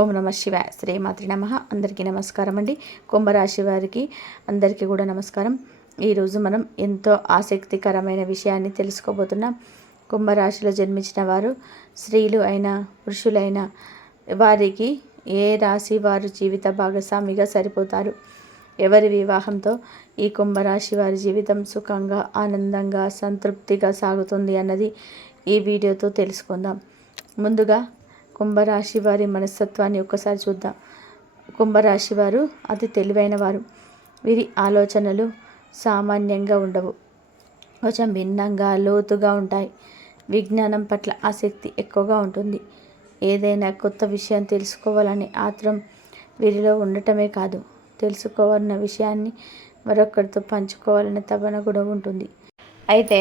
ఓం నమ శివాయ. శ్రీమాత్రి నమః. అందరికీ నమస్కారం అండి. కుంభరాశి వారికి అందరికీ కూడా నమస్కారం. ఈరోజు మనం ఎంతో ఆసక్తికరమైన విషయాన్ని తెలుసుకోబోతున్నాం. కుంభరాశిలో జన్మించిన వారు స్త్రీలు అయినా పురుషులైన వారికి ఏ రాశి వారు జీవిత భాగస్వామిగా సరిపోతారు, ఎవరి వివాహంతో ఈ కుంభరాశి వారి జీవితం సుఖంగా ఆనందంగా సంతృప్తిగా సాగుతుంది అన్నది ఈ వీడియోతో తెలుసుకుందాం. ముందుగా కుంభరాశి వారి మనస్తత్వాన్ని ఒక్కసారి చూద్దాం. కుంభరాశి వారు అతి తెలివైన వారు. వీరి ఆలోచనలు సామాన్యంగా ఉండవు, కొంచెం భిన్నంగా లోతుగా ఉంటాయి. విజ్ఞానం పట్ల ఆసక్తి ఎక్కువగా ఉంటుంది. ఏదైనా కొత్త విషయం తెలుసుకోవాలనే ఆత్రం వీరిలో ఉండటమే కాదు, తెలుసుకోవాలన్న విషయాన్ని మరొకరితో పంచుకోవాలనే తపన కూడా ఉంటుంది. అయితే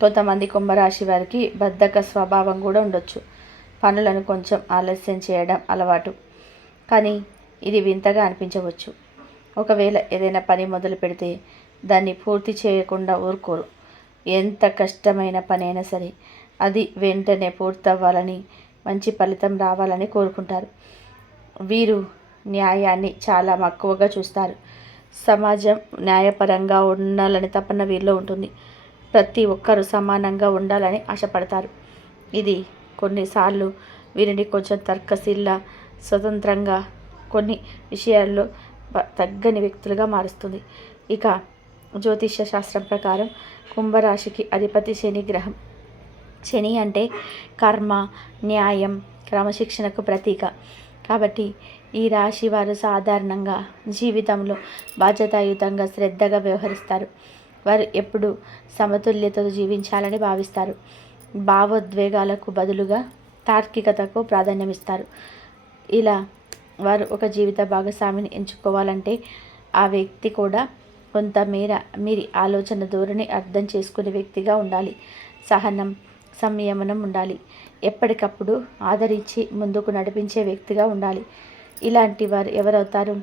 కొంతమంది కుంభరాశి వారికి బద్ధక స్వభావం కూడా ఉండొచ్చు. పనులను కొంచెం ఆలస్యం చేయడం అలవాటు. కానీ ఇది వింతగా అనిపించవచ్చు. ఒకవేళ ఏదైనా పని మొదలు పెడితే దాన్ని పూర్తి చేయకుండా ఊరుకోరు. ఎంత కష్టమైన పని అయినా సరే అది వెంటనే పూర్తవ్వాలని, మంచి ఫలితం రావాలని కోరుకుంటారు. వీరు న్యాయాన్ని చాలా మక్కువగా చూస్తారు. సమాజం న్యాయపరంగా ఉండాలని తపన వీరిలో ఉంటుంది. ప్రతి ఒక్కరూ సమానంగా ఉండాలని ఆశపడతారు. ఇది కొన్నిసార్లు వీరిని కొంచెం తర్కశీల, స్వతంత్రంగా, కొన్ని విషయాల్లో తగ్గని వ్యక్తులుగా మారుస్తుంది. ఇక జ్యోతిష్య శాస్త్రం ప్రకారం కుంభరాశికి అధిపతి శని గ్రహం. శని అంటే కర్మ, న్యాయం, క్రమశిక్షణకు ప్రతీక. కాబట్టి ఈ రాశి వారు సాధారణంగా జీవితంలో బాధ్యతాయుతంగా శ్రద్ధగా వ్యవహరిస్తారు. వారు ఎప్పుడూ సమతుల్యతతో జీవించాలని భావిస్తారు. భావోద్వేగాలకు బదులుగా తార్కికతకు ప్రాధాన్యమిస్తారు. ఇలా వారు ఒక జీవిత భాగస్వామిని ఎంచుకోవాలంటే ఆ వ్యక్తి కూడా కొంతమేర మీరి ఆలోచన ధోరణి అర్థం చేసుకునే వ్యక్తిగా ఉండాలి. సహనం, సంయమనం ఉండాలి. ఎప్పటికప్పుడు ఆదరించి ముందుకు నడిపించే వ్యక్తిగా ఉండాలి. ఇలాంటి వారు ఎవరవుతారు?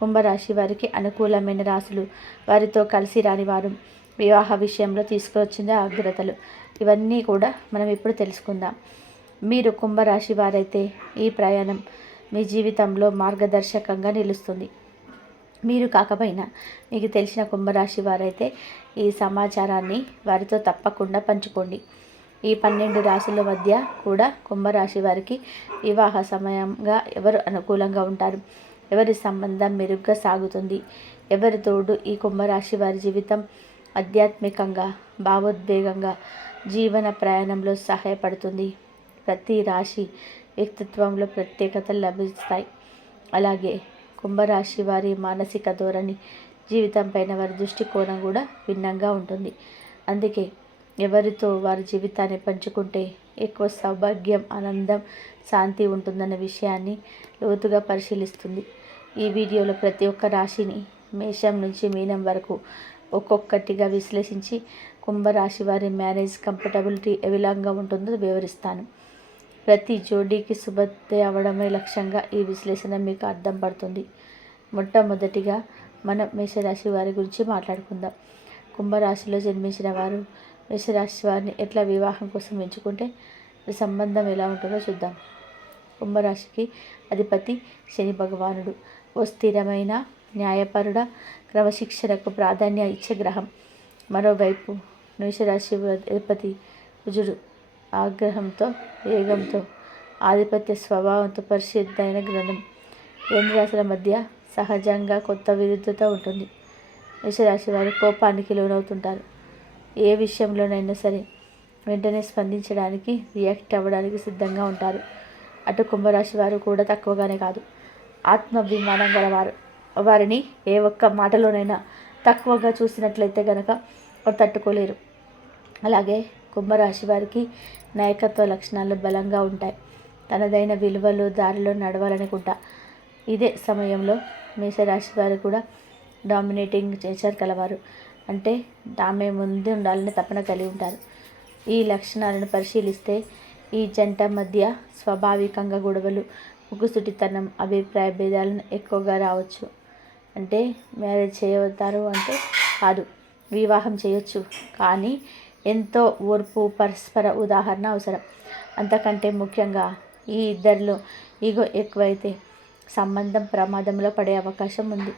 కుంభరాశి వారికి అనుకూలమైన రాశులు, వారితో కలిసి రాని వారు, వివాహ విషయంలో తీసుకువచ్చిన జాగ్రత్తలు, ఇవన్నీ కూడా మనం ఇప్పుడు తెలుసుకుందాం. మీరు కుంభరాశి వారైతే ఈ ప్రయాణం మీ జీవితంలో మార్గదర్శకంగా నిలుస్తుంది. మీరు కాకపోయినా మీకు తెలిసిన కుంభరాశి వారైతే ఈ సమాచారాన్ని వారితో తప్పకుండా పంచుకోండి. ఈ 12 రాశుల మధ్య కూడా కుంభరాశి వారికి వివాహ సమయంగా ఎవరు అనుకూలంగా ఉంటారు, ఎవరి సంబంధం మెరుగ్గా సాగుతుంది, ఎవరి తోడు ఈ కుంభరాశి వారి జీవితం ఆధ్యాత్మికంగా, భావోద్వేగంగా జీవన ప్రయాణంలో సహాయపడుతుంది. ప్రతి రాశి వ్యక్తిత్వంలో ప్రత్యేకతలు లభిస్తాయి. అలాగే కుంభరాశి వారి మానసిక ధోరణి, జీవితం పైన వారి దృష్టికోణం కూడా భిన్నంగా ఉంటుంది. అందుకే ఎవరితో వారి జీవితాన్ని పంచుకుంటే ఎక్కువ సౌభాగ్యం, ఆనందం, శాంతి ఉంటుందన్న విషయాన్ని లోతుగా పరిశీలిస్తుంది. ఈ వీడియోలో ప్రతి ఒక్క రాశిని మేషం నుంచి మీనం వరకు ఒక్కొక్కటిగా విశ్లేషించి కుంభరాశి వారి మ్యారేజ్ కంఫర్టబిలిటీ ఏ విధంగా ఉంటుందో వివరిస్తాను. ప్రతి జోడీకి శుభతే అవ్వడమే లక్ష్యంగా ఈ విశ్లేషణ మీకు అర్థం పడుతుంది. మొట్టమొదటిగా మనం మేషరాశి వారి గురించి మాట్లాడుకుందాం. కుంభరాశిలో జన్మించిన వారు మేషరాశి వారిని ఎట్లా వివాహం కోసం ఎంచుకుంటే సంబంధం ఎలా ఉంటుందో చూద్దాం. కుంభరాశికి అధిపతి శని భగవానుడు. ఓ స్థిరమైన, న్యాయపరుడ, క్రమశిక్షణకు ప్రాధాన్యం ఇచ్చే గ్రహం. మరోవైపు మేషరాశి అధిపతి కుజుడు. ఆగ్రహంతో, వేగంతో, ఆధిపత్య స్వభావంతో పరిశుద్ధమైన గ్రంథం. రెండు రాశుల మధ్య సహజంగా కొత్త విరుద్ధత ఉంటుంది. మేషరాశి వారు కోపానికి లోనవుతుంటారు. ఏ విషయంలోనైనా సరే వెంటనే స్పందించడానికి, రియాక్ట్ అవ్వడానికి సిద్ధంగా ఉంటారు. అటు కుంభరాశి వారు కూడా తక్కువగానే కాదు, ఆత్మాభిమానం గలవారు. వారిని ఏ ఒక్క మాటలోనైనా తక్కువగా చూసినట్లయితే కనుక వారు తట్టుకోలేరు. అలాగే కుంభరాశి వారికి నాయకత్వ లక్షణాలు బలంగా ఉంటాయి. తనదైన విలువలు, దారిలో నడవాలనుకుంటా. ఇదే సమయంలో మేషరాశి వారు కూడా డామినేటింగ్ నేచర్ కలవారు. అంటే తామే ముందు ఉండాలని తపన కలిగి ఉంటారు. ఈ లక్షణాలను పరిశీలిస్తే ఈ జంట మధ్య స్వాభావికంగా గొడవలు, ముక్కుసూటితనం, అభిప్రాయ భేదాలను ఎక్కువగా రావచ్చు. అంటే మ్యారేజ్ చేయవుతారు అంటే కాదు, వివాహం చేయొచ్చు, కానీ ఎంతో ఓర్పు, పరస్పర ఉదాహరణ అవసరం. అంతకంటే ముఖ్యంగా ఈ ఇద్దరిలో ఈగో ఎక్కువైతే సంబంధం ప్రమాదంలో పడే అవకాశం ఉంది.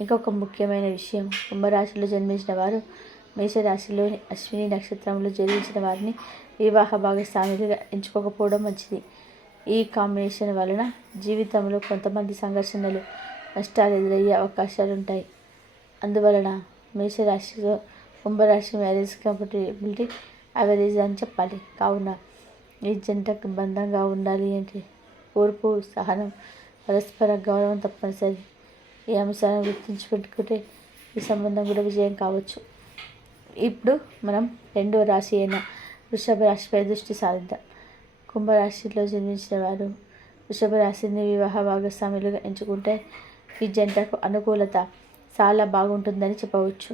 ఇంకొక ముఖ్యమైన విషయం, కుంభరాశిలో జన్మించిన వారు మేషరాశిలోని అశ్విని నక్షత్రంలో జన్మించిన వారిని వివాహ భాగస్వాములుగా ఎంచుకోకపోవడం మంచిది. ఈ కాంబినేషన్ వలన జీవితంలో కొంతమంది సంఘర్షణలు, నష్టాలు ఎదురయ్యే అవకాశాలుంటాయి. అందువలన మేషరాశిలో కుంభరాశి మ్యారేజ్ కంపాటిబిలిటీ యావరేజ్ అని చెప్పాలి. కావున ఈ జంటకు బంధంగా ఉండాలి అంటే ఓర్పు, సహనం, పరస్పర గౌరవం తప్పనిసరి. ఈ అంశాలను గుర్తుంచుకుంటే ఈ సంబంధం కూడా విజయం కావచ్చు. ఇప్పుడు మనం రెండవ రాశి అయిన వృషభ రాశిపై దృష్టి సాధిద్దాం. కుంభరాశిలో జన్మించిన వారు వృషభ రాశిని వివాహ భాగస్వాములుగా ఎంచుకుంటే ఈ జంటకు అనుకూలత చాలా బాగుంటుందని చెప్పవచ్చు.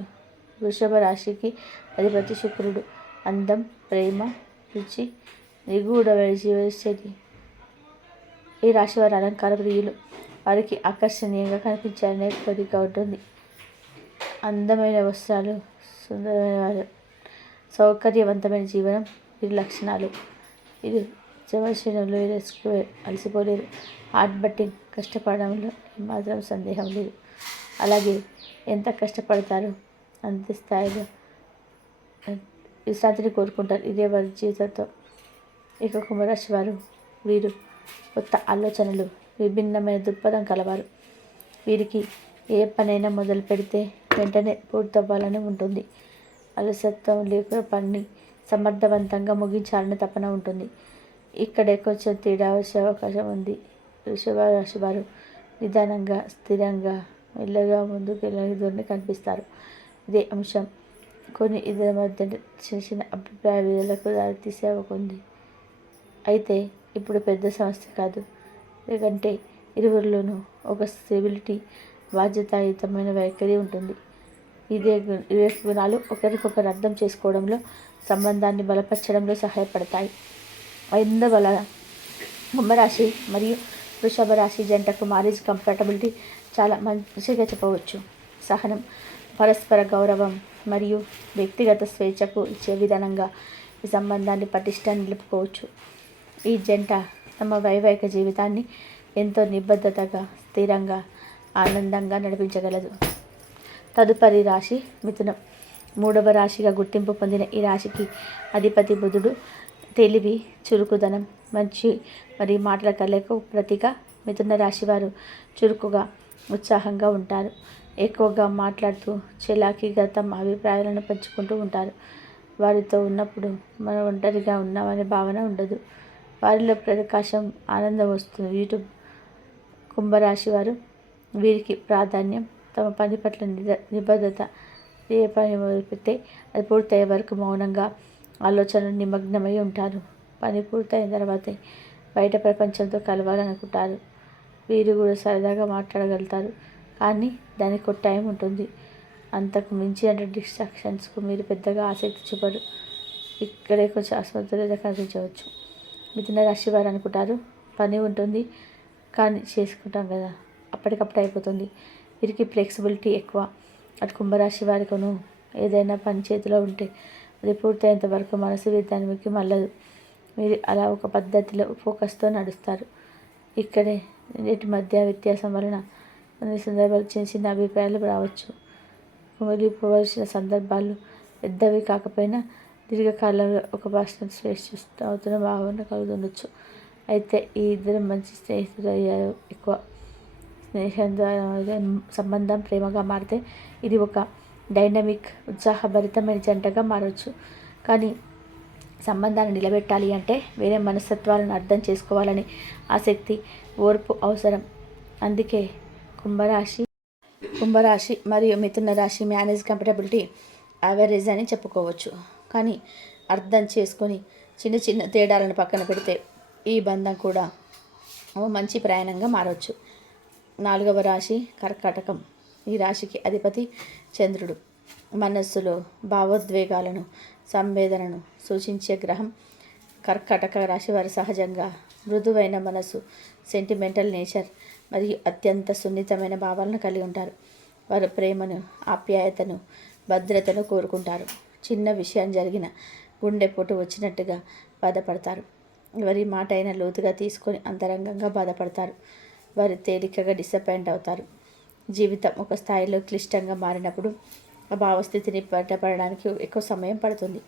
వృషభ రాశికి అధిపతి శుక్రుడు. అందం, ప్రేమ, రుచి, నిగూఢ జీవనశైలి. ఈ రాశి వారి అలంకార ప్రియులు. వారికి ఆకర్షణీయంగా కనిపించాలనే కోరిక ఉంటుంది. అందమైన వస్త్రాలు, సుందరమైన సౌకర్యవంతమైన జీవనం వీరి లక్షణాలు. వీరు జవశీలంలో అలసిపోలేరు. హార్డ్ బట్టింగ్, కష్టపడడంలో ఏమాత్రం సందేహం లేదు. అలాగే ఎంత కష్టపడతారో అంత స్థాయిలో విశ్రాంతిని కోరుకుంటారు. ఇదే వారి జీవితంతో. ఇక కుంభరాశి వారు వీరు కొత్త ఆలోచనలు, విభిన్నమైన దృక్పథం కలవారు. వీరికి ఏ పనైనా మొదలు పెడితే వెంటనే పూర్తవ్వాలని ఉంటుంది. అలసత్వం లేక పని సమర్థవంతంగా ముగించాలని తపన ఉంటుంది. ఇక్కడే కొంచెం తేడా వచ్చే అవకాశం ఉంది. వృషభ రాశి వారు నిదానంగా, స్థిరంగా, మెల్లగా ముందుకు వెళ్ళని ధోరణి కనిపిస్తారు. ఇదే అంశం కొన్ని ఇద్దరి మధ్య చిన్న చిన్న అభిప్రాయ విధులకు దారితీసే ఉంది. అయితే ఇప్పుడు పెద్ద సమస్య కాదు, ఎందుకంటే ఇరువురిలోనూ ఒక స్టెబిలిటీ, బాధ్యతాయుతమైన వైఖరి ఉంటుంది. ఇవే గుణాలు ఒకరికొకరు అర్థం చేసుకోవడంలో, సంబంధాన్ని బలపరచడంలో సహాయపడతాయి. అందువల్ల కుంభరాశి మరియు వృషభ రాశి జంటకు మ్యారేజ్ కంపాటబిలిటీ చాలా మంచిగా చెప్పవచ్చు. సహనం, పరస్పర గౌరవం మరియు వ్యక్తిగత స్వేచ్ఛకు ఇచ్చే విధానంగా ఈ సంబంధాన్ని పటిష్టంగా నిలుపుకోవచ్చు. ఈ జంట తమ వైవాహిక జీవితాన్ని ఎంతో నిబద్ధతగా, స్థిరంగా, ఆనందంగా నడిపించగలదు. తదుపరి రాశి మిథునం. మూడవ రాశిగా గుర్తింపు పొందిన ఈ రాశికి అధిపతి బుధుడు. తెలివి, చురుకుదనం, మంచి మరియు మాటల కలయికకు ప్రతీక. మిథున రాశి వారు చురుకుగా, ఉత్సాహంగా ఉంటారు. ఎక్కువగా మాట్లాడుతూ చలాకీగా తమ అభిప్రాయాలను పంచుకుంటూ ఉంటారు. వారితో ఉన్నప్పుడు మనం ఒంటరిగా ఉన్నామనే భావన ఉండదు. వారిలో ప్రకాశం, ఆనందం వస్తుంది. యూట్యూబ్. కుంభరాశి వారు వీరికి ప్రాధాన్యం తమ పని పట్ల నిబద్ధత. ఏ పని మొదలుపెడితే అది పూర్తయ్యే వరకు మౌనంగా ఆలోచనలు నిమగ్నమై ఉంటారు. పని పూర్తయిన తర్వాతే బయట ప్రపంచంతో కలవాలనుకుంటారు. వీరు కూడా సరదాగా మాట్లాడగలుగుతారు, కానీ దానికి ఒక టైం ఉంటుంది. అంతకు మించి డిస్ట్రాక్షన్స్కు మీరు పెద్దగా ఆసక్తి చూపరు. ఇక్కడే కొంచెం అసమతుల్యత కనిపించవచ్చు. మిథున రాశి వారు అనుకుంటారు, పని ఉంటుంది కానీ చేసుకుంటాం కదా, అప్పటికప్పుడు అయిపోతుంది. వీరికి ఫ్లెక్సిబిలిటీ ఎక్కువ. అటు కుంభరాశి వారికును ఏదైనా పని చేతిలో ఉంటే అది పూర్తయ్యేంత వరకు మనసు దానికి మళ్ళదు. మీరు అలా ఒక పద్ధతిలో ఫోకస్తో నడుస్తారు. ఇక్కడే వీటి మధ్య వ్యత్యాసం వలన కొన్ని సందర్భాలు చిన్న చిన్న అభిప్రాయాలు రావచ్చు. కుమిలిపోవలసిన సందర్భాలు పెద్దవి కాకపోయినా దీర్ఘకాలంలో ఒక పర్సనల్ స్పేస్ అవుతున్న భావన కలుగుతుండొచ్చు. అయితే ఈ ఇద్దరు మంచి స్నేహితులు అయ్యారు. ఎక్కువ స్నేహం ద్వారా సంబంధం ప్రేమగా మారితే ఇది ఒక డైనమిక్, ఉత్సాహభరితమైన జంటగా మారవచ్చు. కానీ సంబంధాన్ని నిలబెట్టాలి అంటే వేరే మనస్తత్వాలను అర్థం చేసుకోవాలని ఆసక్తి, ఓర్పు అవసరం. అందుకే కుంభరాశి మరియు మిథున రాశి మ్యారేజ్ కంపాటబిలిటీ యావరేజ్ అని చెప్పుకోవచ్చు. కానీ అర్థం చేసుకొని చిన్న చిన్న తేడాలను పక్కన పెడితే ఈ బంధం కూడా ఓ మంచి ప్రయాణంగా మారవచ్చు. నాలుగవ రాశి కర్కాటకం. ఈ రాశికి అధిపతి చంద్రుడు. మనస్సులో భావోద్వేగాలను, సంవేదనను సూచించే గ్రహం. కర్కాటక రాశి వారు సహజంగా మృదువైన మనసు, సెంటిమెంటల్ నేచర్ మరియు అత్యంత సున్నితమైన భావాలను కలిగి ఉంటారు. వారు ప్రేమను, ఆప్యాయతను, భద్రతను కోరుకుంటారు. చిన్న విషయం జరిగిన గుండెపోటు వచ్చినట్టుగా బాధపడతారు. ఎవరి మాట అయినా లోతుగా తీసుకొని అంతరంగంగా బాధపడతారు. వారు తేలికగా డిసప్పాయింట్ అవుతారు. జీవితం ఒక స్థాయిలో క్లిష్టంగా మారినప్పుడు ఆ భావస్థితిని బయటపడడానికి ఎక్కువ సమయం పడుతుంది.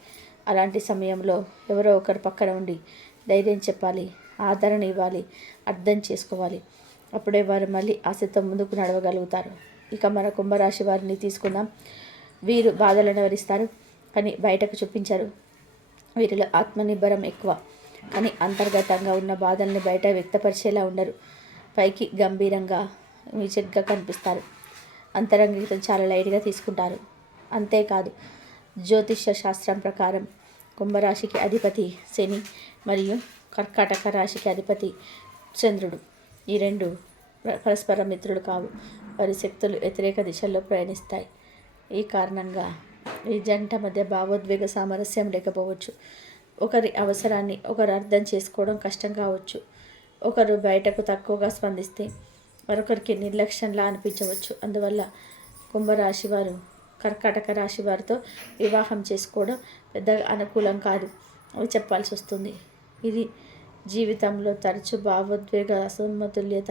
అలాంటి సమయంలో ఎవరో ఒకరు పక్కన ఉండి ధైర్యం చెప్పాలి, ఆదరణ ఇవ్వాలి, అర్థం చేసుకోవాలి. అప్పుడే వారు మళ్ళీ ఆశతో ముందుకు నడవగలుగుతారు. ఇక మన కుంభరాశి వారిని తీసుకుందాం. వీరు బాధలను వివరిస్తారు కానీ బయటకు చూపించరు. వీరిలో ఆత్మనిర్భరం ఎక్కువ కానీ అంతర్గతంగా ఉన్న బాధల్ని బయట వ్యక్తపరిచేలా ఉండరు. పైకి గంభీరంగా విచగ్గా కనిపిస్తారు. అంతరంగితం చాలా లైట్గా తీసుకుంటారు. అంతేకాదు, జ్యోతిష్య శాస్త్రం ప్రకారం కుంభరాశికి అధిపతి శని మరియు కర్కాటక రాశికి అధిపతి చంద్రుడు. ఈ రెండు పరస్పర మిత్రులు కావు. వారి శక్తులు వ్యతిరేక దిశల్లో ప్రయాణిస్తాయి. ఈ కారణంగా ఈ జంట మధ్య భావోద్వేగ సామరస్యం లేకపోవచ్చు. ఒకరి అవసరాన్ని ఒకరు అర్థం చేసుకోవడం కష్టం కావచ్చు. ఒకరు బయటకు తక్కువగా స్పందిస్తే మరొకరికి నిర్లక్ష్యంలా అనిపించవచ్చు. అందువల్ల కుంభరాశి వారు కర్కాటక రాశి వారితో వివాహం చేసుకోవడం పెద్దగా అనుకూలం కాదు అని చెప్పాల్సి వస్తుంది. ఇది జీవితంలో తరచు భావోద్వేగ అసమతుల్యత,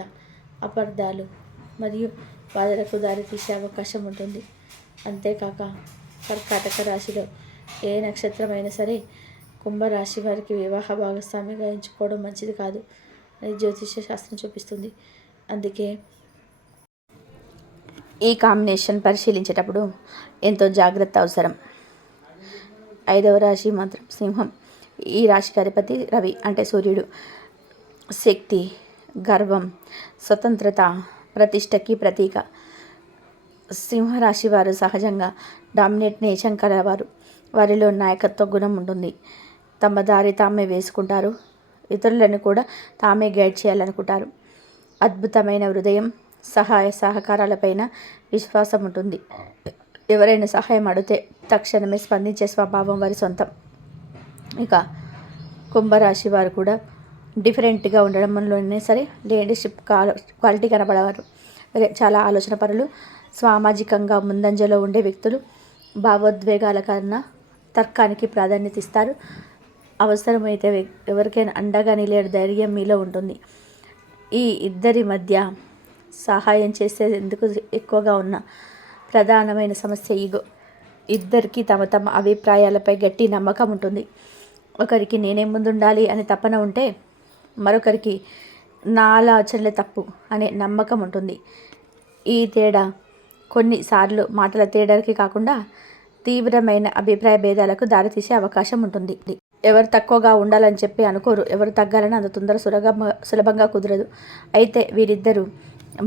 అపార్థాలు మరియు బాధలకు దారితీసే అవకాశం ఉంటుంది. అంతేకాక కర్కాటక రాశిలో ఏ నక్షత్రమైనా సరే కుంభరాశి వారికి వివాహ భాగస్వామిగా ఎంచుకోవడం మంచిది కాదు అని జ్యోతిష్య శాస్త్రం చూపిస్తుంది. అందుకే ఈ కాంబినేషన్ పరిశీలించేటప్పుడు ఎంతో జాగ్రత్త అవసరం. 5వ రాశి మాత్రం సింహం. ఈ రాశికి అధిపతి రవి అంటే సూర్యుడు. శక్తి, గర్వం, స్వతంత్రత, ప్రతిష్టకి ప్రతీక. సింహరాశి వారు సహజంగా డామినేట్ నేచర్ కలవారు. వారిలో నాయకత్వ గుణం ఉంటుంది. తమ దారి తామే వేసుకుంటారు. ఇతరులను కూడా తామే గైడ్ చేయాలనుకుంటారు. అద్భుతమైన హృదయం, సహాయ సహకారాలపైన విశ్వాసం ఉంటుంది. ఎవరైనా సహాయం అడిగితే తక్షణమే స్పందించే స్వభావం వారి సొంతం. ఇక కుంభరాశి వారు కూడా డిఫరెంట్గా ఉండడంలోనే సరే లీడర్షిప్ క్వాలిటీ కనబడేవారు. చాలా ఆలోచన పరులు, సామాజికంగా ముందంజలో ఉండే వ్యక్తులు. భావోద్వేగాల కన్నా తర్కానికి ప్రాధాన్యత ఇస్తారు. అవసరమైతే ఎవరికైనా అండగా నిలబడే ధైర్యం మీలో ఉంటుంది. ఈ ఇద్దరి మధ్య సహాయం చేసేందుకు ఎక్కువగా ఉన్న ప్రధానమైన సమస్య ఈగో. ఇద్దరికి తమ తమ అభిప్రాయాలపై గట్టి నమ్మకం ఉంటుంది. ఒకరికి నేనే ముందుండాలి అనే తపన ఉంటే మరొకరికి నా ఆలోచనలే తప్పు అనే నమ్మకం ఉంటుంది. ఈ తేడా కొన్నిసార్లు మాటల తేడాకి కాకుండా తీవ్రమైన అభిప్రాయ భేదాలకు దారితీసే అవకాశం ఉంటుంది. ఎవరు తక్కువగా ఉండాలని చెప్పి అనుకోరు. ఎవరు తగ్గాలని అంత తొందర సులభంగా కుదరదు. అయితే వీరిద్దరూ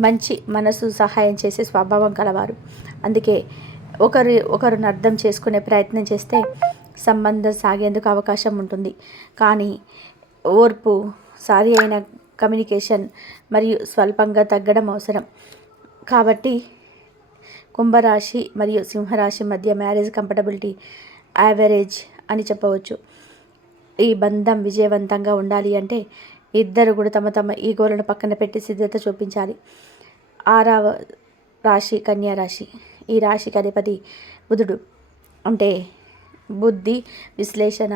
మంచి మనసు సహాయం చేసే స్వభావం కలవారు. అందుకే ఒకరిని అర్థం చేసుకునే ప్రయత్నం చేస్తే సంబంధం సాగేందుకు అవకాశం ఉంటుంది. కానీ ఓర్పు, సారి అయిన కమ్యూనికేషన్ మరియు స్వల్పంగా తగ్గడం అవసరం. కాబట్టి కుంభరాశి మరియు సింహరాశి మధ్య మ్యారేజ్ కంఫర్టబిలిటీ యావరేజ్ అని చెప్పవచ్చు. ఈ బంధం విజయవంతంగా ఉండాలి అంటే ఇద్దరు కూడా తమ తమ ఈగోలను పక్కన పెట్టి సిద్ధత చూపించాలి. 6వ రాశి కన్యా రాశి. ఈ రాశికి అధిపతి బుధుడు అంటే బుద్ధి, విశ్లేషణ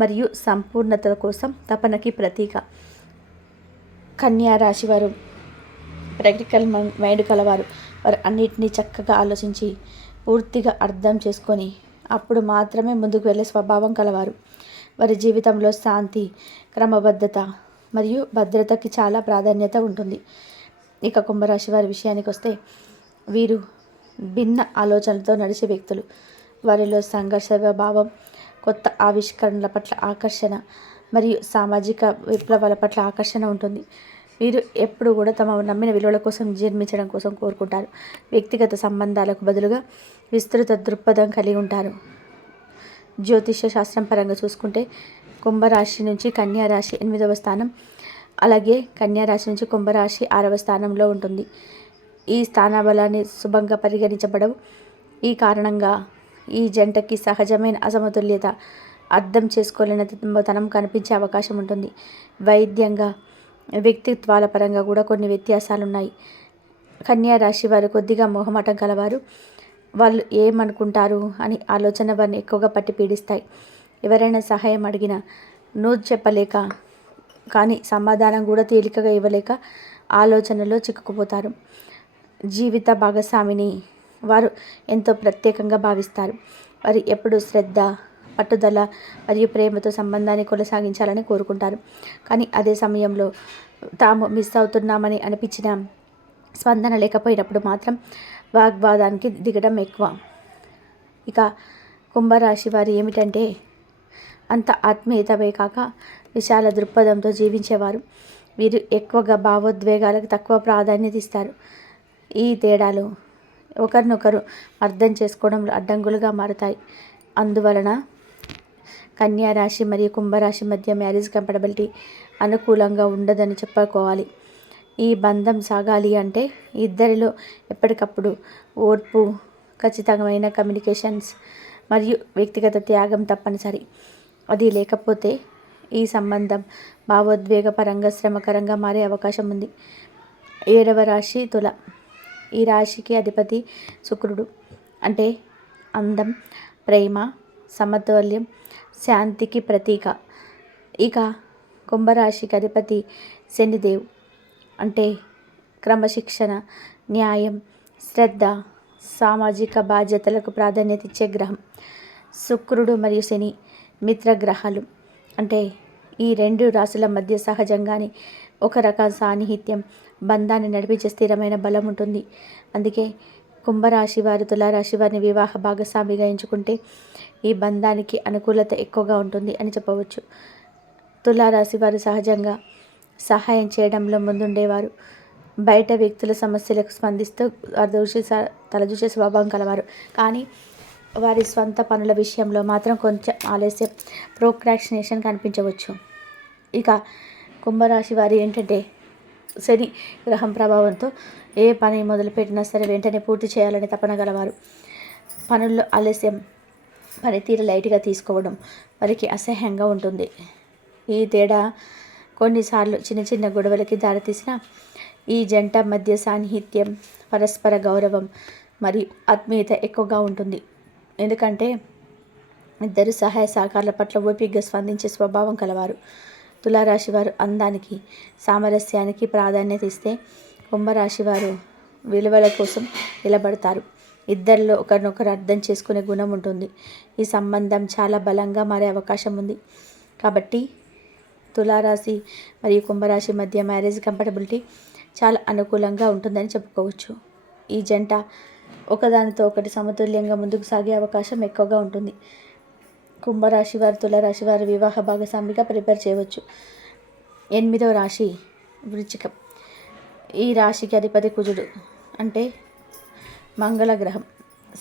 మరియు సంపూర్ణత కోసం తపనకి ప్రతీక. కన్యా రాశి వారు ప్రాక్టికల్ మైండ్ కలవారు. వారు అన్నిటినీ చక్కగా ఆలోచించి పూర్తిగా అర్థం చేసుకొని అప్పుడు మాత్రమే ముందుకు వెళ్ళే స్వభావం కలవారు. వారి జీవితంలో శాంతి, క్రమబద్ధత మరియు భద్రతకి చాలా ప్రాధాన్యత ఉంటుంది. ఇక కుంభరాశి వారి విషయానికి వస్తే వీరు భిన్న ఆలోచనలతో నడిచే వ్యక్తులు. వారిలో సంఘర్ష భావం, కొత్త ఆవిష్కరణల పట్ల ఆకర్షణ మరియు సామాజిక విప్లవాల పట్ల ఆకర్షణ ఉంటుంది. వీరు ఎప్పుడు కూడా తమ నమ్మిన విలువల కోసం జన్మించడం కోసం కోరుకుంటారు. వ్యక్తిగత సంబంధాలకు బదులుగా విస్తృత దృక్పథం కలిగి ఉంటారు. జ్యోతిష్య శాస్త్రం పరంగా చూసుకుంటే కుంభరాశి నుంచి కన్యా రాశి 8వ స్థానం, అలాగే కన్యా రాశి నుంచి కుంభరాశి 6వ స్థానంలో ఉంటుంది. ఈ స్థాన బలాన్ని శుభంగా పరిగణించబడవు. ఈ కారణంగా ఈ జంటకి సహజమైన అసమతుల్యత, అర్థం చేసుకోలేని తనం కనిపించే అవకాశం ఉంటుంది. వైద్యంగా, వ్యక్తిత్వాల పరంగా కూడా కొన్ని వ్యత్యాసాలు ఉన్నాయి. కన్యా రాశి వారు కొద్దిగా మొహమాటం కలవారు. వాళ్ళు ఏమనుకుంటారు అని ఆలోచన వారిని ఎక్కువగా పట్టి పీడిస్తాయి. ఎవరైనా సహాయం అడిగినా నో చెప్పలేక కానీ సమాధానం కూడా తేలికగా ఇవ్వలేక ఆలోచనలో చిక్కుకుపోతారు. జీవిత భాగస్వామిని వారు ఎంతో ప్రత్యేకంగా భావిస్తారు. వారు ఎప్పుడూ శ్రద్ధ, పట్టుదల మరియు ప్రేమతో సంబంధాన్ని కొనసాగించాలని కోరుకుంటారు. కానీ అదే సమయంలో తాము మిస్ అవుతున్నామని అనిపించిన స్పందన లేకపోయినప్పుడు మాత్రం వాగ్వాదానికి దిగడం ఎక్కువ. ఇక కుంభరాశి వారు ఏమిటంటే అంత ఆత్మీయతమే కాక విశాల దృక్పథంతో జీవించేవారు. వీరు ఎక్కువగా భావోద్వేగాలకు తక్కువ ప్రాధాన్యత ఇస్తారు. ఈ తేడాలు ఒకరినొకరు అర్థం చేసుకోవడంలో అడ్డంకులుగా మారుతాయి. అందువలన కన్యా రాశి మరియు కుంభరాశి మధ్య మ్యారేజ్ కంపాటబిలిటీ అనుకూలంగా ఉండదని చెప్పుకోవాలి. ఈ బంధం సాగాలి అంటే ఇద్దరిలో ఎప్పటికప్పుడు ఓర్పు, ఖచ్చితమైన కమ్యూనికేషన్స్ మరియు వ్యక్తిగత త్యాగం తప్పనిసరి. అది లేకపోతే ఈ సంబంధం భావోద్వేగపరంగా శ్రమకరంగా మారే అవకాశం ఉంది. 7వ రాశి తుల. ఈ రాశికి అధిపతి శుక్రుడు. అంటే అందం, ప్రేమ, సమతుల్యం, శాంతికి ప్రతీక. ఇక కుంభరాశికి అధిపతి శనిదేవ్. అంటే క్రమశిక్షణ, న్యాయం, శ్రద్ధ, సామాజిక బాధ్యతలకు ప్రాధాన్యత ఇచ్చే గ్రహం. శుక్రుడు మరియు శని మిత్రగ్రహాలు. అంటే ఈ రెండు రాశుల మధ్య సహజంగానే ఒక రకం సాన్నిహిత్యం బంధాన్ని నడిపించే స్థిరమైన బలం ఉంటుంది. అందుకే కుంభరాశి వారు తులారాశి వారిని వివాహ భాగస్వామిగా ఎంచుకుంటే ఈ బంధానికి అనుకూలత ఎక్కువగా ఉంటుంది అని చెప్పవచ్చు. తులారాశి వారు సహజంగా సహాయం చేయడంలో ముందుండేవారు. బయట వ్యక్తుల సమస్యలకు స్పందిస్తూ తలదూసే స్వభావం కలవారు. కానీ వారి స్వంత పనుల విషయంలో మాత్రం కొంచెం ఆలస్యం, ప్రోక్రాస్టినేషన్ కనిపించవచ్చు. ఇక కుంభరాశి వారు ఏంటంటే శని గ్రహం ప్రభావంతో ఏ పని మొదలుపెట్టినా సరే వెంటనే పూర్తి చేయాలని తపన గలవారు. పనుల్లో ఆలస్యం, పనితీరు లైట్గా తీసుకోవడం వారికి అసహ్యంగా ఉంటుంది. ఈ తేడా కొన్నిసార్లు చిన్న చిన్న గొడవలకి దారితీసిన ఈ జంట మధ్య సాన్నిహిత్యం, పరస్పర గౌరవం మరియు ఆత్మీయత ఎక్కువగా ఉంటుంది. ఎందుకంటే ఇద్దరు సహాయ సహకారాల పట్ల ఓపికగా స్పందించే స్వభావం కలవారు. తులారాశి వారు అందానికి, సామరస్యానికి ప్రాధాన్యత ఇస్తే కుంభరాశి వారు విలువల కోసం నిలబడతారు. ఇద్దరిలో ఒకరినొకరు అర్థం చేసుకునే గుణం ఉంటుంది. ఈ సంబంధం చాలా బలంగా మారే అవకాశం ఉంది. కాబట్టి తులారాశి మరియు కుంభరాశి మధ్య మ్యారేజ్ కంపాటబిలిటీ చాలా అనుకూలంగా ఉంటుందని చెప్పుకోవచ్చు. ఈ జంట ఒకదానితో ఒకటి సమతుల్యంగా ముందుకు సాగే అవకాశం ఎక్కువగా ఉంటుంది. కుంభరాశి వారు తులారాశి వారి వివాహ భాగస్వామిగా ప్రిపేర్ చేయవచ్చు. 8వ రాశి వృశ్చికం. ఈ రాశికి అధిపతి కుజుడు. అంటే మంగళ గ్రహం.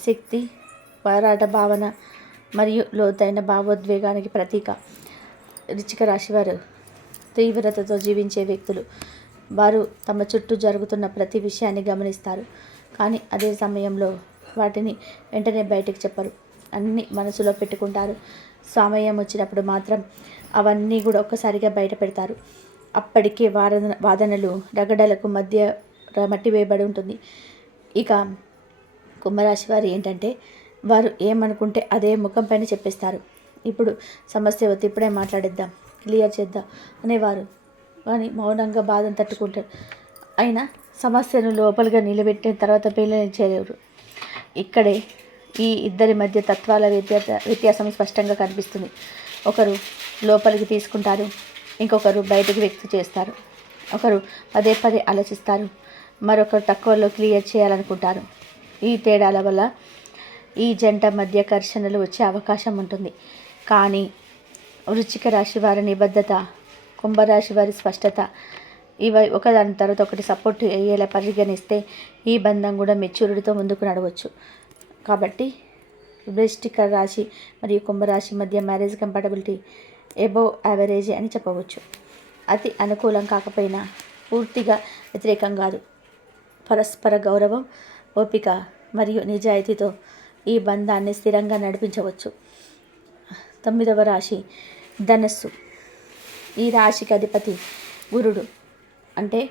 శక్తి, పోరాట భావన మరియు లోతైన భావోద్వేగానికి ప్రతీక. వృశ్చిక రాశి వారు తీవ్రతతో జీవించే వ్యక్తులు. వారు తమ చుట్టూ జరుగుతున్న ప్రతి విషయాన్ని గమనిస్తారు. కానీ అదే సమయంలో వాటిని వెంటనే బయటకు చెప్పరు. అన్నీ మనసులో పెట్టుకుంటారు. సమయం వచ్చినప్పుడు మాత్రం అవన్నీ కూడా ఒక్కసారిగా బయట పెడతారు. అప్పటికే వాదనలు, రగడలకు మధ్య మట్టి వేయబడి ఉంటుంది. ఇక కుంభరాశి వారు ఏంటంటే వారు ఏమనుకుంటే అదే ముఖం పైన చెప్పేస్తారు. ఇప్పుడు సమస్య వద్దు, ఇప్పుడే మాట్లాడేద్దాం, క్లియర్ చేద్దాం అనేవారు. కానీ మౌనంగా బాధను తట్టుకుంటారు. అయినా సమస్యను లోపలిగా నిలబెట్టిన తర్వాత చేయలేరు. ఇక్కడే ఈ ఇద్దరి మధ్య తత్వాల వ్యత్యాసం స్పష్టంగా కనిపిస్తుంది. ఒకరు లోపలికి తీసుకుంటారు, ఇంకొకరు బయటకు వ్యక్తి చేస్తారు. ఒకరు పదే పదే ఆలోచిస్తారు, మరొకరు తక్కువలో క్లియర్ చేయాలనుకుంటారు. ఈ తేడాల వల్ల ఈ జంట మధ్య ఘర్షణలు వచ్చే అవకాశం ఉంటుంది. కానీ వృశ్చిక రాశి వారి నిబద్ధత, కుంభరాశి వారి స్పష్టత, ఇవి ఒకదాని తర్వాత ఒకటి సపోర్ట్ అయ్యేలా పరిగణిస్తే ఈ బంధం కూడా మెచ్యూరిటీతో ముందుకు నడవచ్చు. కాబట్టి వృశ్చిక రాశి మరియు కుంభరాశి మధ్య మ్యారేజ్ కంపాటబిలిటీ అబోవ్ యావరేజ్ అని చెప్పవచ్చు. అతి అనుకూలం కాకపోయినా పూర్తిగా వ్యతిరేకం కాదు. పరస్పర గౌరవం, ఓపిక మరియు నిజాయితీతో ఈ బంధాన్ని స్థిరంగా నడిపించవచ్చు. 9వ రాశి ధనస్సు. ఈ రాశికి అధిపతి గురుడు. అంటే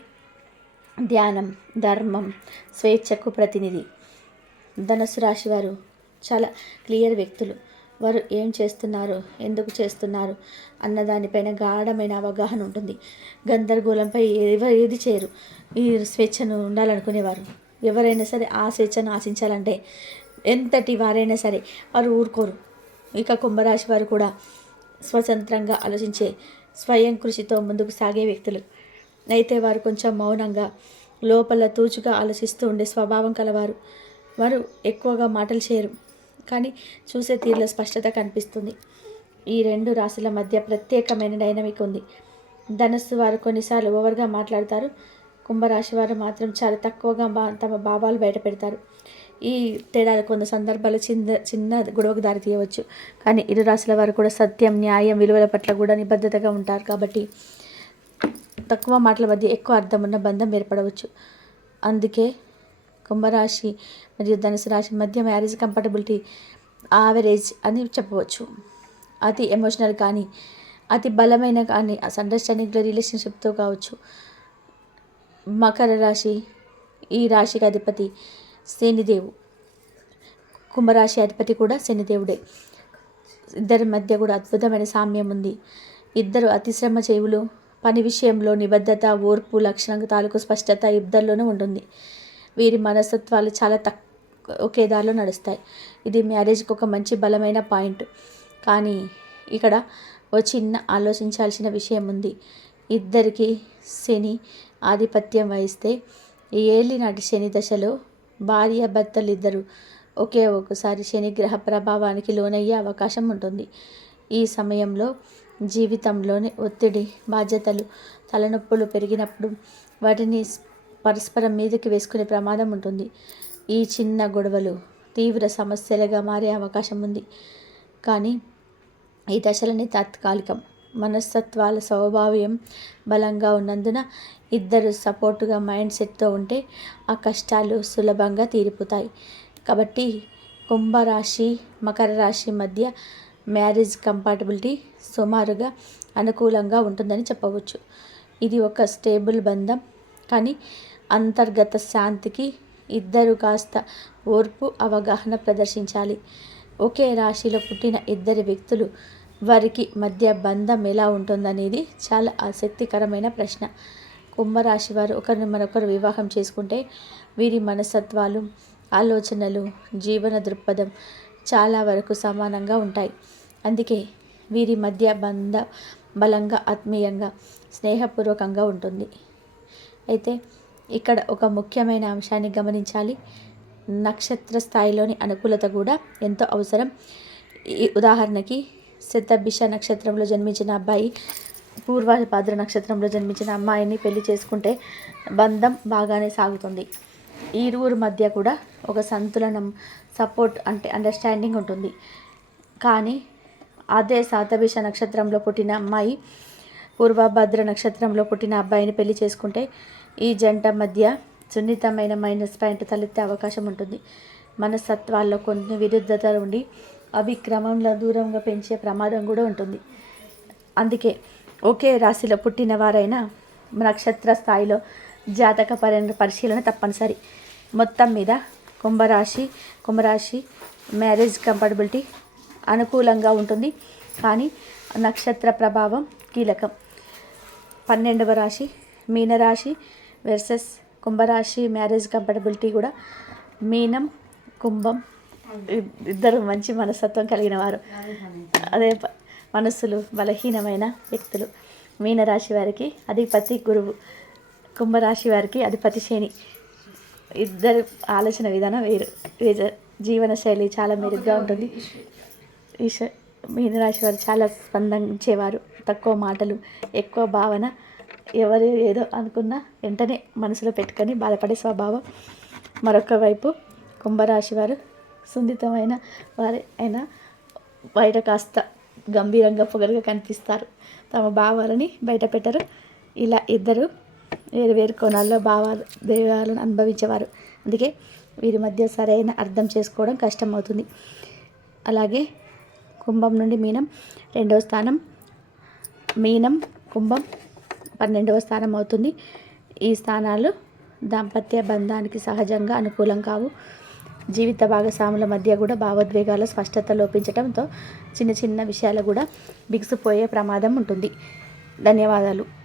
ధ్యానం, ధర్మం, స్వేచ్ఛకు ప్రతినిధి. ధనస్సు రాశి వారు చాలా క్లియర్ వ్యక్తులు. వారు ఏం చేస్తున్నారు, ఎందుకు చేస్తున్నారు అన్న దానిపైన గాఢమైన అవగాహన ఉంటుంది. గందరగోళంపై ఏది చేయరు. ఈ స్వేచ్ఛను ఉండాలనుకునేవారు ఎవరైనా సరే ఆ స్వేచ్ఛను ఆశించాలంటే ఎంతటి వారైనా సరే వారు ఊరుకోరు. ఇక కుంభరాశి వారు కూడా స్వతంత్రంగా ఆలోచించే స్వయం కృషితో ముందుకు సాగే వ్యక్తులు. అయితే వారు కొంచెం మౌనంగా లోపల తూచుగా ఆలోచిస్తూ ఉండే స్వభావం కలవారు. వారు ఎక్కువగా మాటలు చేయరు, కానీ చూసే తీరులో స్పష్టత కనిపిస్తుంది. ఈ రెండు రాశుల మధ్య ప్రత్యేకమైన డైనమిక్ ఉంది. ధనస్సు వారు కొన్నిసార్లు ఓవర్గా మాట్లాడతారు. కుంభరాశి వారు మాత్రం చాలా తక్కువగా తమ భావాలు బయట పెడతారు. ఈ తేడాలు కొన్ని సందర్భాలు చిన్న గొడవకు దారి తీయవచ్చు. కానీ ఇరు రాశుల వారు కూడా సత్యం, న్యాయం, విలువల పట్ల కూడా నిబద్ధతగా ఉంటారు. కాబట్టి తక్కువ మాటల మధ్య ఎక్కువ అర్థం ఉన్న బంధం ఏర్పడవచ్చు. అందుకే కుంభరాశి మరియు ధనుసు రాశి మధ్య మ్యారేజ్ కంపాటబిలిటీ యావరేజ్ అని చెప్పవచ్చు. అతి ఎమోషనల్ కానీ అతి బలమైన కానీ అండర్స్టాండింగ్ రిలేషన్షిప్తో కావచ్చు. మకర రాశి, ఈ రాశికి అధిపతి శనిదేవు, కుంభరాశి అధిపతి కూడా శనిదేవుడే. ఇద్దరి మధ్య కూడా అద్భుతమైన సామ్యం ఉంది. ఇద్దరు అతి శ్రమ చేయులు. పని విషయంలో నిబద్ధత, ఓర్పు లక్షణంగా తాలూకు స్పష్టత ఇద్దరిలోనూ ఉంటుంది. వీరి మనస్తత్వాలు చాలా ఒకే దారిలో నడుస్తాయి. ఇది మ్యారేజ్కి ఒక మంచి బలమైన పాయింట్. కానీ ఇక్కడ ఓ చిన్న ఆలోచించాల్సిన విషయం ఉంది. ఇద్దరికి శని ఆధిపత్యం వహిస్తే ఈ ఏలినాటి శని దశలో భార్య భర్తలు ఇద్దరు ఒకసారి శని గ్రహ ప్రభావానికి లోనయ్యే అవకాశం ఉంటుంది. ఈ సమయంలో జీవితంలోని ఒత్తిడి, బాధ్యతలు, తలనొప్పులు పెరిగినప్పుడు వాటిని పరస్పరం మీదకి వేసుకునే ప్రమాదం ఉంటుంది. ఈ చిన్న గొడవలు తీవ్ర సమస్యలుగా మారే అవకాశం ఉంది. కానీ ఈ దశలని తాత్కాలికం. మనస్తత్వాల స్వభావ్యం బలంగా ఉన్నందున ఇద్దరు సపోర్టుగా మైండ్ సెట్తో ఉంటే ఆ కష్టాలు సులభంగా తీరిపోతాయి. కాబట్టి కుంభరాశి మకర రాశి మధ్య మ్యారేజ్ కంపాటబిలిటీ సుమారుగా అనుకూలంగా ఉంటుందని చెప్పవచ్చు. ఇది ఒక స్టేబుల్ బంధం. కానీ అంతర్గత శాంతికి ఇద్దరు కాస్త ఓర్పు, అవగాహన ప్రదర్శించాలి. ఒకే రాశిలో పుట్టిన ఇద్దరు వ్యక్తులు వారికి మధ్య బంధం ఎలా ఉంటుందనేది చాలా ఆసక్తికరమైన ప్రశ్న. కుంభరాశి వారు ఒకరిని మరొకరు వివాహం చేసుకుంటే వీరి మనస్తత్వాలు, ఆలోచనలు, జీవన దృక్పథం చాలా వరకు సమానంగా ఉంటాయి. అందుకే వీరి మధ్య బలంగా, ఆత్మీయంగా, స్నేహపూర్వకంగా ఉంటుంది. అయితే ఇక్కడ ఒక ముఖ్యమైన అంశాన్ని గమనించాలి. నక్షత్ర స్థాయిలోని అనుకూలత కూడా ఎంతో అవసరం. ఉదాహరణకి శతభిష నక్షత్రంలో జన్మించిన అబ్బాయి పూర్వభద్ర నక్షత్రంలో జన్మించిన అమ్మాయిని పెళ్లి చేసుకుంటే బంధం బాగానే సాగుతుంది. ఈ ఇరువురు మధ్య కూడా ఒక సంతులనం, సపోర్ట్ అంటే అండర్స్టాండింగ్ ఉంటుంది. కానీ అదే శతభిష నక్షత్రంలో పుట్టిన అమ్మాయి పూర్వభద్ర నక్షత్రంలో పుట్టిన అబ్బాయిని పెళ్లి చేసుకుంటే ఈ జంట మధ్య సున్నితమైన మైనస్ పాయింట్ తలెత్తే అవకాశం ఉంటుంది. మనస్తత్వాల్లో కొన్ని విరుద్ధతలు ఉండి అవి క్రమంలో దూరంగా పెంచే ప్రమాదం కూడా ఉంటుంది. అందుకే ఒకే రాశిలో పుట్టిన వారైనా నక్షత్ర స్థాయిలో జాతక పరిశీలన తప్పనిసరి. మొత్తం మీద కుంభరాశి మ్యారేజ్ కంపాటబిలిటీ అనుకూలంగా ఉంటుంది. కానీ నక్షత్ర ప్రభావం కీలకం. 12వ రాశి మీనరాశి వర్సెస్ కుంభరాశి మ్యారేజ్ కంపాటబిలిటీ కూడా మీనం, కుంభం ఇద్దరు మంచి మనస్తత్వం కలిగిన వారు. అదే మనస్సులు బలహీనమైన వ్యక్తులు. మీనరాశి వారికి అధిపతి గురువు, కుంభరాశి వారికి అధిపతి శని. ఇద్దరు ఆలోచన విధానం వేరు, జీవన శైలి చాలా మెరుగ్గా ఉంటుంది. మీనరాశి వారు చాలా స్పందించేవారు. తక్కువ మాటలు, ఎక్కువ భావన. ఎవరు ఏదో అనుకున్నా వెంటనే మనసులో పెట్టుకొని బాధపడే స్వభావం. మరొక వైపు కుంభరాశి వారు సున్నితమైన వారి అయినా బయట కాస్త గంభీరంగా పొగరుగా కనిపిస్తారు. తమ భావాలని బయట పెట్టరు. ఇలా ఇద్దరు వేరు కోణాల్లో దేవాలను అనుభవించేవారు. అందుకే వీరి మధ్య సరైన అర్థం చేసుకోవడం కష్టమవుతుంది. అలాగే కుంభం నుండి మీనం 2వ స్థానం, మీనం కుంభం 12వ స్థానం అవుతుంది. ఈ స్థానాలు దాంపత్య బంధానికి సహజంగా అనుకూలం కావు. జీవిత భాగస్వాముల మధ్య కూడా భావోద్వేగాల స్పష్టత లోపించడంతో చిన్న చిన్న విషయాలు కూడా బిగుసిపోయే ప్రమాదం ఉంటుంది. ధన్యవాదాలు.